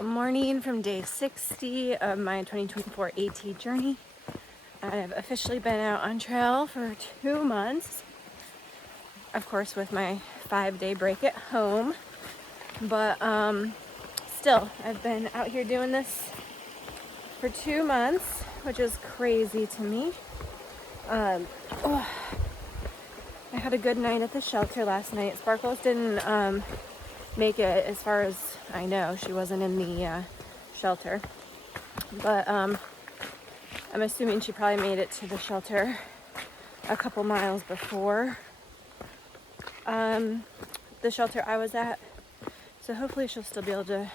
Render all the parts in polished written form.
Good morning from day 60 of my 2024 AT journey. I've officially been out on trail for 2 months, of course with my 5-day break at home, but still I've been out here doing this for 2 months, which is crazy to me. I had a good night at the shelter last night. Sparkles didn't make it, as far as I know. She wasn't in the shelter, but I'm assuming she probably made it to the shelter a couple miles before the shelter I was at, so hopefully she'll still be able to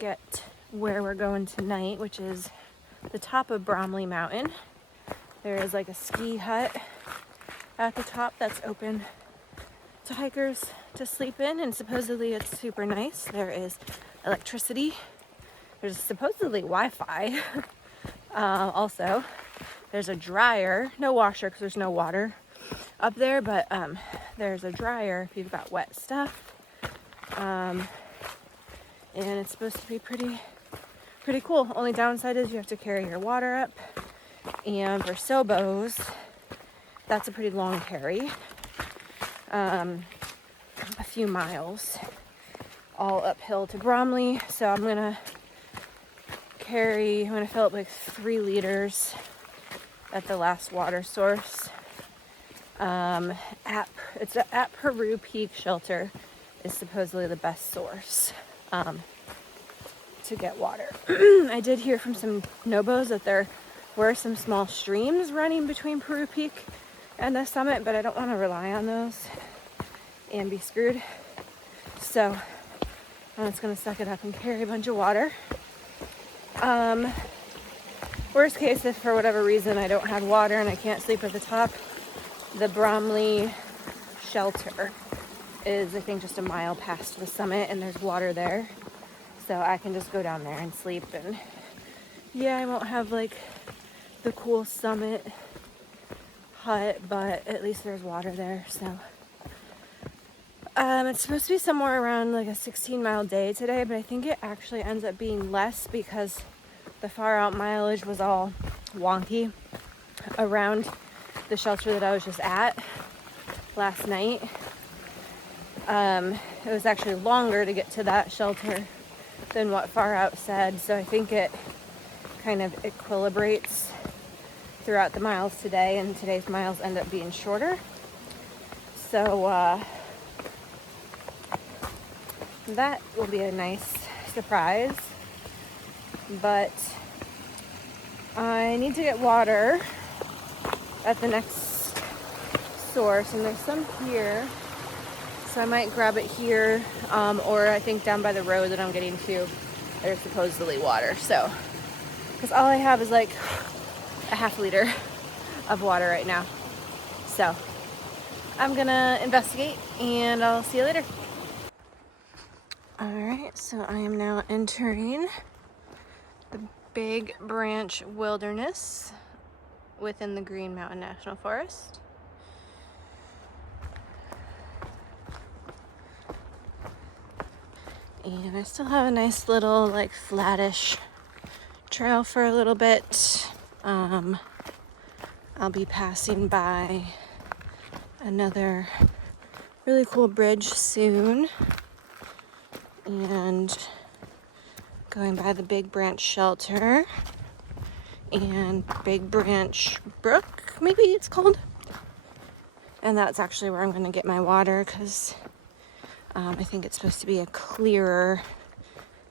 get where we're going tonight, which is the top of Bromley Mountain. There is like a ski hut at the top that's open to hikers to sleep in, and supposedly it's super nice. There is electricity. There's supposedly Wi-Fi. Also, there's a dryer, no washer because there's no water up there, but there's a dryer if you've got wet stuff. And it's supposed to be pretty cool. Only downside is you have to carry your water up, and for SOBOs, that's a pretty long carry. A few miles all uphill to Bromley, so I'm gonna fill up like 3 liters at the last water source. It's at Peru Peak Shelter is supposedly the best source to get water. I did hear from some Nobos that there were some small streams running between Peru Peak and the summit, but I don't want to rely on those and be screwed. So I'm just gonna suck it up and carry a bunch of water. Worst case, if for whatever reason I don't have water and I can't sleep at the top, the Bromley shelter is, I think, just a mile past the summit, and there's water there, so I can just go down there and sleep. And yeah, I won't have like the cool summit hut, but at least there's water there. So it's supposed to be somewhere around like a 16-mile day today, but I think it actually ends up being less because the far out mileage was all wonky around the shelter that I was just at last night. It was actually longer to get to that shelter than what far out said, so I think it kind of equilibrates throughout the miles today, and today's miles end up being shorter. So that will be a nice surprise, but I need to get water at the next source, and there's some here, so I might grab it here, or I think down by the road that I'm getting to, there's supposedly water. So, because all I have is like a half liter of water right now, so I'm gonna investigate and I'll see you later. Alright, so I am now entering the Big Branch Wilderness within the Green Mountain National Forest. And I still have a nice little like flattish trail for a little bit. I'll be passing by another really cool bridge soon, and going by the Big Branch Shelter and Big Branch Brook, maybe it's called. And that's actually where I'm going to get my water, because I think it's supposed to be a clearer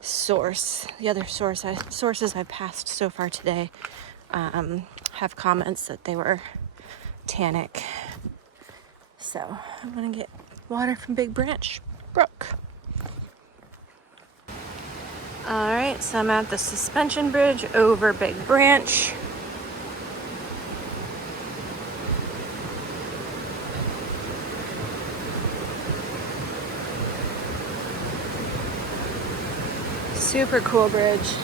source. The other sources I've passed so far today have comments that they were tannic. So I'm going to get water from Big Branch Brook. Alright, so I'm at the suspension bridge over Big Branch. Super cool bridge.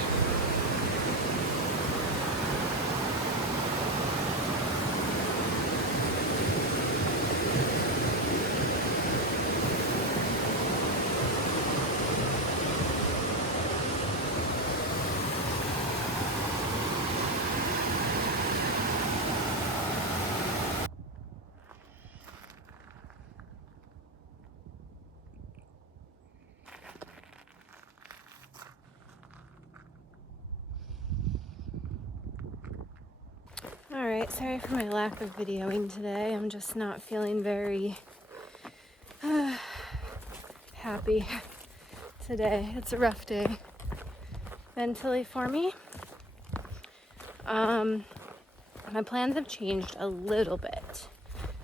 Alright, sorry for my lack of videoing today. I'm just not feeling very happy today. It's a rough day mentally for me. My plans have changed a little bit.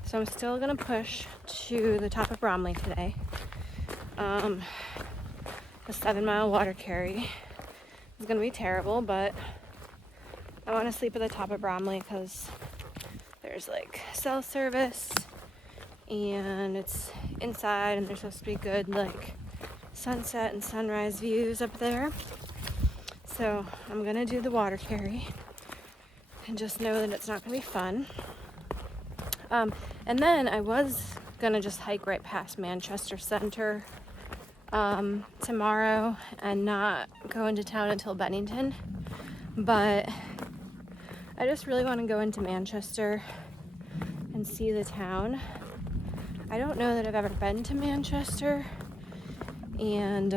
So I'm still gonna push to the top of Bromley today. A 7-mile water carry is gonna be terrible, but I want to sleep at the top of Bromley because there's like cell service and it's inside and there's supposed to be good like sunset and sunrise views up there. So I'm gonna do the water carry and just know that it's not gonna be fun. And then I was gonna just hike right past Manchester Center tomorrow and not go into town until Bennington, but I just really want to go into Manchester and see the town. I don't know that I've ever been to Manchester, and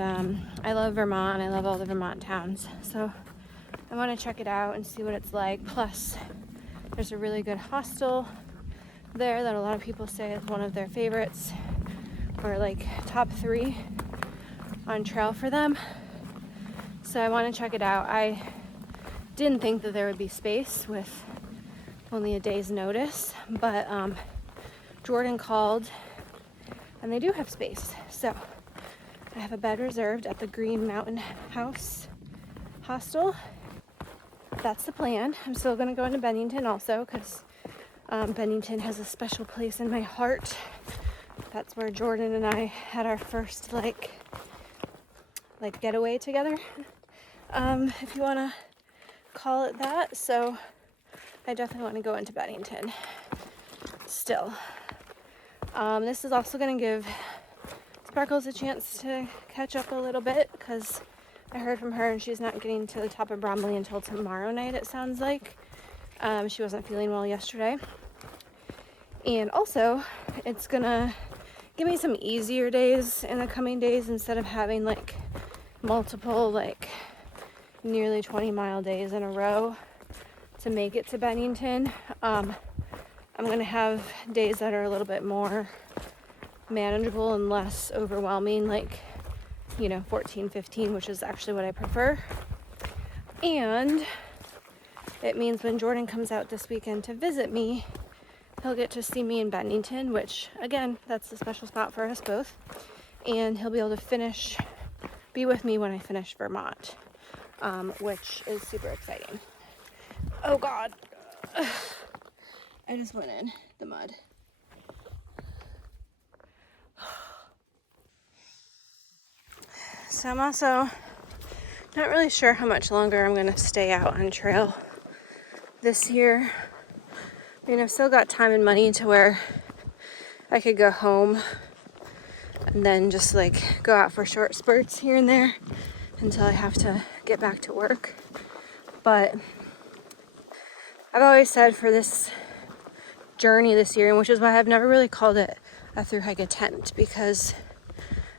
I love Vermont. I love all the Vermont towns, so I want to check it out and see what it's like. Plus, there's a really good hostel there that a lot of people say is one of their favorites, or like top 3 on trail for them. So I want to check it out. I didn't think that there would be space with only a day's notice, but Jordan called and they do have space. So I have a bed reserved at the Green Mountain House Hostel. That's the plan. I'm still going to go into Bennington also because Bennington has a special place in my heart. That's where Jordan and I had our first like getaway together, if you want to call it that. So I definitely want to go into Bennington still. This is also going to give Sparkles a chance to catch up a little bit because I heard from her and she's not getting to the top of Bromley until tomorrow night, it sounds like. She wasn't feeling well yesterday. And also, it's going to give me some easier days in the coming days instead of having like multiple like nearly 20-mile days in a row to make it to Bennington. I'm going to have days that are a little bit more manageable and less overwhelming, like, 14, 15, which is actually what I prefer. And it means when Jordan comes out this weekend to visit me, he'll get to see me in Bennington, which, again, that's a special spot for us both. And he'll be able to be with me when I finish Vermont, which is super exciting. Oh God. I just went in the mud. So I'm also not really sure how much longer I'm going to stay out on trail this year. I mean, I've still got time and money to where I could go home and then just like go out for short spurts here and there until I have to get back to work. But I've always said for this journey this year, and which is why I've never really called it a through hike attempt, because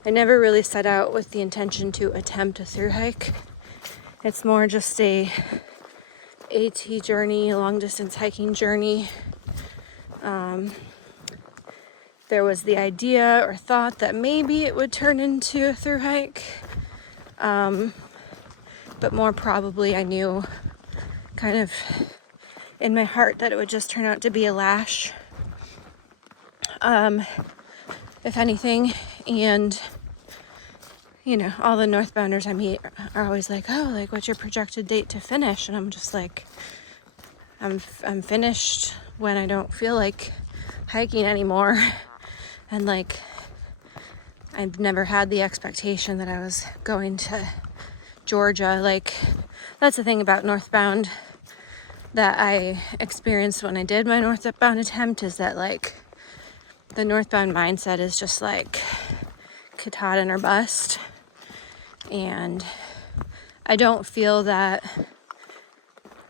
I never really set out with the intention to attempt a through hike. It's more just a AT journey, a long distance hiking journey. There was the idea or thought that maybe it would turn into a through hike, but more probably I knew kind of in my heart that it would just turn out to be a lash, if anything. And all the northbounders I meet are always like, oh, like, what's your projected date to finish? And I'm just like, I'm finished when I don't feel like hiking anymore. And like, I've never had the expectation that I was going to Georgia. Like, that's the thing about northbound that I experienced when I did my northbound attempt, is that like the northbound mindset is just like Katahdin or bust. And I don't feel that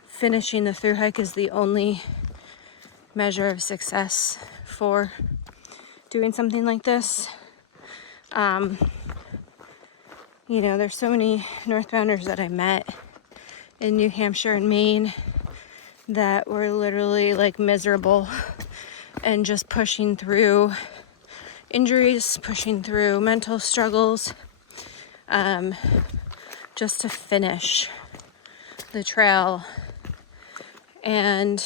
finishing the through hike is the only measure of success for doing something like this. There's so many northbounders that I met in New Hampshire and Maine that were literally like miserable and just pushing through injuries, pushing through mental struggles, just to finish the trail. And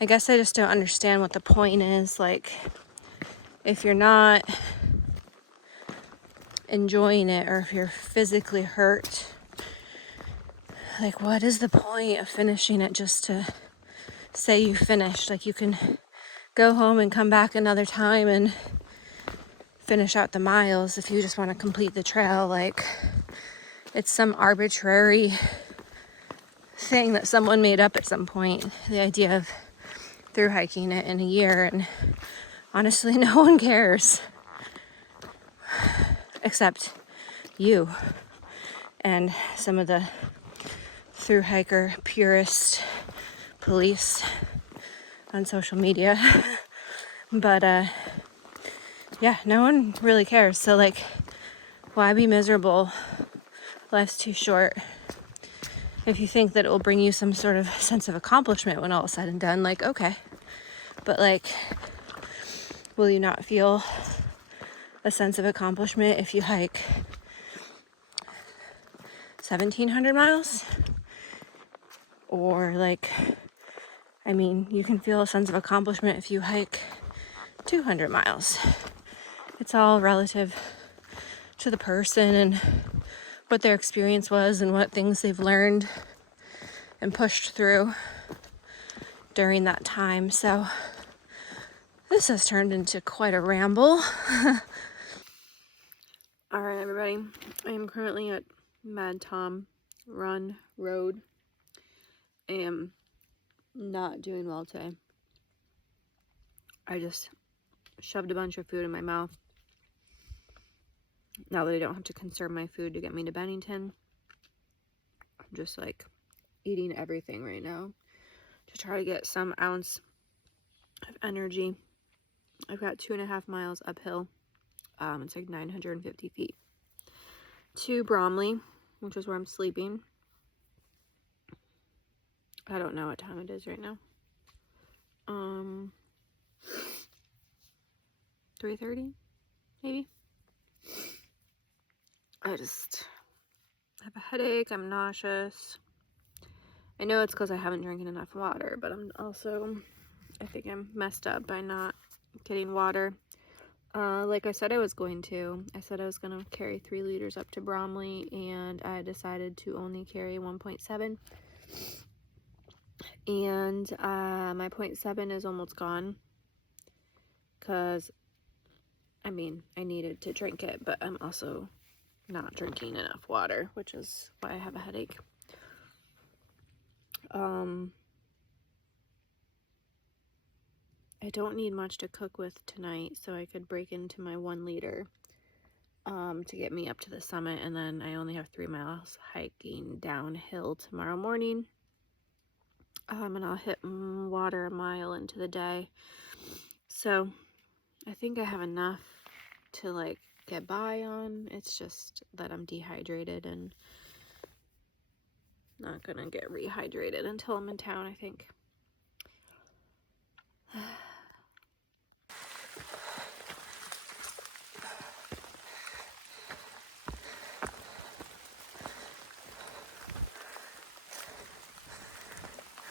I guess I just don't understand what the point is. Like, if you're not enjoying it, or if you're physically hurt, like, what is the point of finishing it just to say you finished? Like, you can go home and come back another time and finish out the miles if you just want to complete the trail. Like, it's some arbitrary thing that someone made up at some point, the idea of through hiking it in a year, and honestly no one cares except you and some of the through hiker purist police on social media. But yeah, no one really cares. So like, why be miserable? Life's too short. If you think that it will bring you some sort of sense of accomplishment when all is said and done, like, okay. But like, will you not feel a sense of accomplishment if you hike 1,700 miles? Or like, I mean, you can feel a sense of accomplishment if you hike 200 miles. It's all relative to the person and what their experience was and what things they've learned and pushed through during that time. So this has turned into quite a ramble. All right, everybody. I am currently at Mad Tom Run Road. I am not doing well today. I just shoved a bunch of food in my mouth. Now that I don't have to conserve my food to get me to Bennington, I'm just like eating everything right now to try to get some ounce of energy. I've got 2.5 miles uphill. It's like 950 feet to Bromley, which is where I'm sleeping. I don't know what time it is right now. 3:30 maybe. I just have a headache. I'm nauseous. I know it's because I haven't drinking enough water, but I think I'm messed up by not getting water. Like I said I was going to. I said I was going to carry 3 liters up to Bromley, and I decided to only carry 1.7. And my 0.7 is almost gone because, I mean, I needed to drink it, but I'm also not drinking enough water, which is why I have a headache. I don't need much to cook with tonight, so I could break into my 1 liter to get me up to the summit, and then I only have 3 miles hiking downhill tomorrow morning. And I'll hit water a mile into the day. So I think I have enough to like get by on. It's just that I'm dehydrated and not gonna get rehydrated until I'm in town, I think.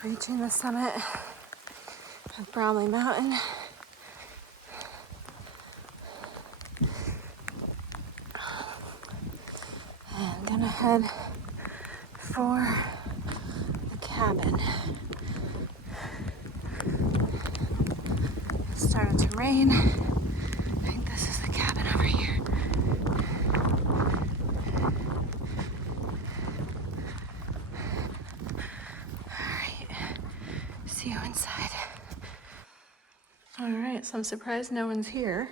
Reaching the summit of Bromley Mountain. I'm gonna head for the cabin. It started to rain. I think this is the cabin over here. Alright, see you inside. Alright, so I'm surprised no one's here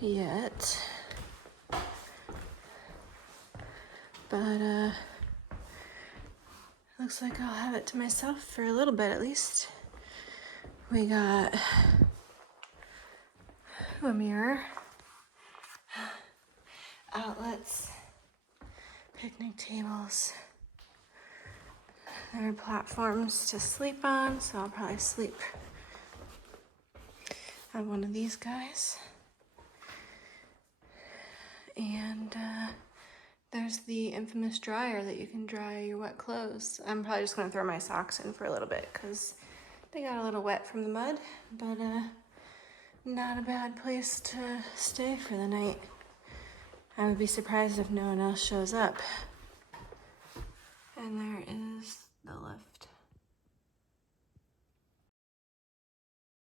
yet. But looks like I'll have it to myself for a little bit at least. We got a mirror, outlets, picnic tables. There are platforms to sleep on, so I'll probably sleep on one of these guys. And there's the infamous dryer that you can dry your wet clothes. I'm probably just gonna throw my socks in for a little bit because they got a little wet from the mud, but not a bad place to stay for the night. I would be surprised if no one else shows up. And there is the lift.